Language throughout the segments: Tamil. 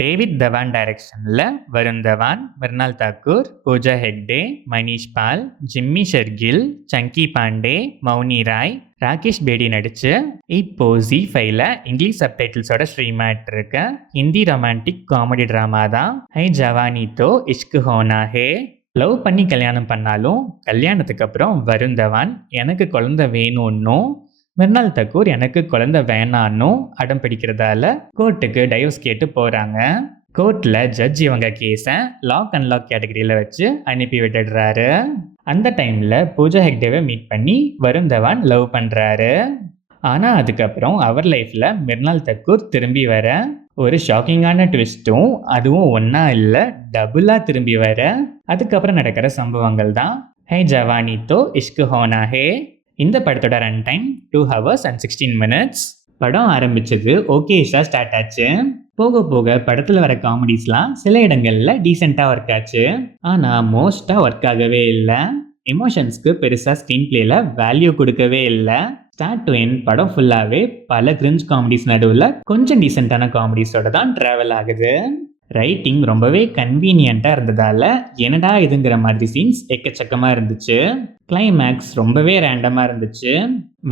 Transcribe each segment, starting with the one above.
டேவிட் தவான் டைரக்ஷனில் வருண் தவான், மிர்னால் தாக்கூர், பூஜா ஹெக்டே, மனிஷ் பால், ஜிம்மி ஷெர்கில், சங்கி பாண்டே, மௌனி ராய், ராகேஷ் பேடி நடிச்சு இப்போ Z5ல இங்கிலீஷ் சப்டைட்டில்ஸோட ஸ்ட்ரீம் ஆகிட்டு இருக்க ஹிந்தி ரொமான்டிக் காமெடி ட்ராமா தான் ஹை ஜவானி தோ இஷ்க் ஹோனா ஹே. லவ் பண்ணி கல்யாணம் பண்ணாலும் கல்யாணத்துக்கு அப்புறம் வருண் தவான் எனக்கு குழந்தை வேணும்னும், மிர்னால் தாக்கூர் எனக்கு குழந்தை வேணான்னும் அடம் பிடிக்கிறதால கோர்ட்டுக்கு டைவர்ஸ் கேட்டு போகிறாங்க. கோர்ட்டில் ஜட்ஜ் இவங்க கேஸை லாக் அண்ட் லாக் கேட்டகரியில் வச்சு அனுப்பி விட்டுடுறாரு. அந்த டைமில் பூஜா ஹெக்டேவை மீட் பண்ணி வருண் தவான் லவ் பண்ணுறாரு. ஆனால் அதுக்கப்புறம் அவர் லைஃப்பில் மிர்னால் தாக்கூர் திரும்பி வர ஒரு ஷாக்கிங்கான ட்விஸ்ட்டும், அதுவும் ஒன்றா இல்லை டபுளாக திரும்பி வர அதுக்கப்புறம் நடக்கிற சம்பவங்கள் தான் ஹை ஜவானி தோ இஷ்க் ஹோனா ஹே. இந்த படத்தோட run time 2 hours and 16 minutes. படம் ஆரம்பிச்சது ஓகேஷா ஸ்டார்ட் ஆச்சு. போக போக படத்தில் வர காமெடிஸ்லாம் சில இடங்களில் டீசெண்டாக ஒர்க் ஆச்சு. ஆனால் மோஸ்ட்டாக ஒர்க் ஆகவே இல்லை. எமோஷன்ஸ்க்கு பெருசாக ஸ்க்ரீன் பிளேல வேல்யூ கொடுக்கவே இல்லை. ஸ்டார்ட் டு எண்ட் படம் ஃபுல்லாகவே பல கிரிஞ்ச் காமெடிஸ் நடுவில் கொஞ்சம் டீசெண்டான காமெடிஸோட தான் ட்ராவல் ஆகுது. ரைட்டிங் ரொம்பவே கன்வீனியண்ட்டாக இருந்ததால் என்னடா இதுங்கிற மாதிரி சீன்ஸ் எக்கச்சக்கமாக இருந்துச்சு. கிளைமேக்ஸ் ரொம்பவே ரேண்டமாக இருந்துச்சு.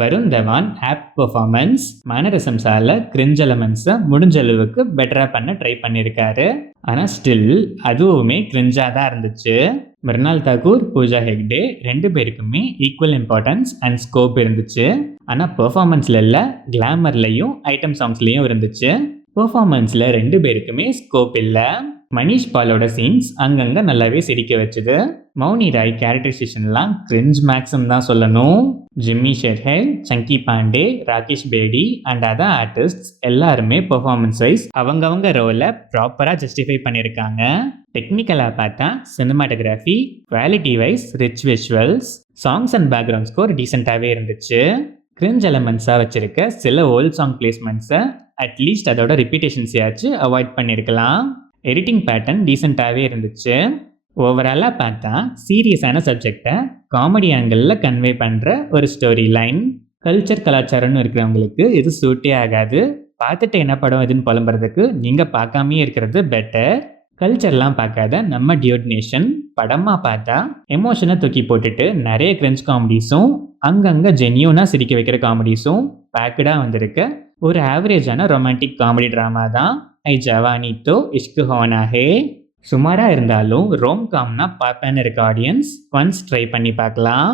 வருண் தவான் ஆப் பெர்ஃபார்மன்ஸ் மேனரிசம்ஸால் கிரிஞ்ச் எலமெண்ட்ஸை முடிஞ்ச அளவுக்கு பெட்டராக பண்ண ட்ரை பண்ணியிருக்காரு. ஆனால் ஸ்டில் அதுவுமே கிரிஞ்சாக தான் இருந்துச்சு. மிர்னால் தாக்கூர், பூஜா ஹெக்டே 2 பேருக்குமே ஈக்குவல் இம்பார்ட்டன்ஸ் அண்ட் ஸ்கோப் இருந்துச்சு. ஆனால் பெர்ஃபார்மன்ஸில் இல்லை, கிளாமர்லையும் ஐட்டம் சாங்ஸ்லையும் இருந்துச்சு. பெர்ஃபார்மன்ஸில் 2 பேருக்குமே ஸ்கோப் இல்லை. மனிஷ் பாலோட சீன்ஸ் அங்கங்கே நல்லாவே சிரிக்க வச்சுது. மௌனி ராய் கேரக்டரைசேஷன்லாம் கிரிஞ்ச் மேக்ஸிம் தான் சொல்லணும். Jimmy Shergill, Chunky Pandey, Rakesh Bedi and other artists எல்லாருமே பெர்ஃபார்மன்ஸ் வைஸ் அவங்கவங்க ரோலை ப்ராப்பராக ஜஸ்டிஃபை பண்ணியிருக்காங்க. டெக்னிக்கலாக பார்த்தா cinematography, quality wise rich visuals, songs and background score டீசெண்டாகவே இருந்துச்சு. கிரிஞ்ச் எலமெண்ட்ஸாக வச்சுருக்க சில ஓல்ட் சாங் பிளேஸ்மெண்ட்ஸை அட்லீஸ்ட் அதோட ரிப்பீட்டேஷன்ஸையாச்சு அவாய்ட் பண்ணியிருக்கலாம். எடிட்டிங் பேட்டர்ன் டீசெண்டாகவே இருந்துச்சு. ஓவராலாக பார்த்தா சீரியஸான சப்ஜெக்டை காமெடி ஆங்கிளில் கன்வே பண்ணுற ஒரு ஸ்டோரி லைன். கலாச்சாரம்னு இருக்கிறவங்களுக்கு இது சூட்டே ஆகாது. பார்த்துட்டு என்ன படம் இதுன்னு புலம்புறதுக்கு நீங்கள் பார்க்காமே இருக்கிறது பெட்டர். கல்ச்சர்லாம் பார்க்காத நம்ம டியூட் நேஷன் படமாக பார்த்தா எமோஷனை தூக்கி போட்டுட்டு நிறைய கிரிஞ்ச் காமெடிஸும் அங்கங்கே ஜென்யூனாக சிரிக்க வைக்கிற காமெடிஸும் பேக்கடாக வந்திருக்க ஒரு ஆவரேஜான ரொமான்டிக் காமெடி ட்ராமா தான் ஐ ஜவானி தோ இஷ்க் ஹோனா ஹே. சுமாராக இருந்தாலும் ரோம் காம்னா பார்ப்பேன்னு இருக்க ஆடியன்ஸ் ஒன்ஸ் ட்ரை பண்ணி பார்க்கலாம்.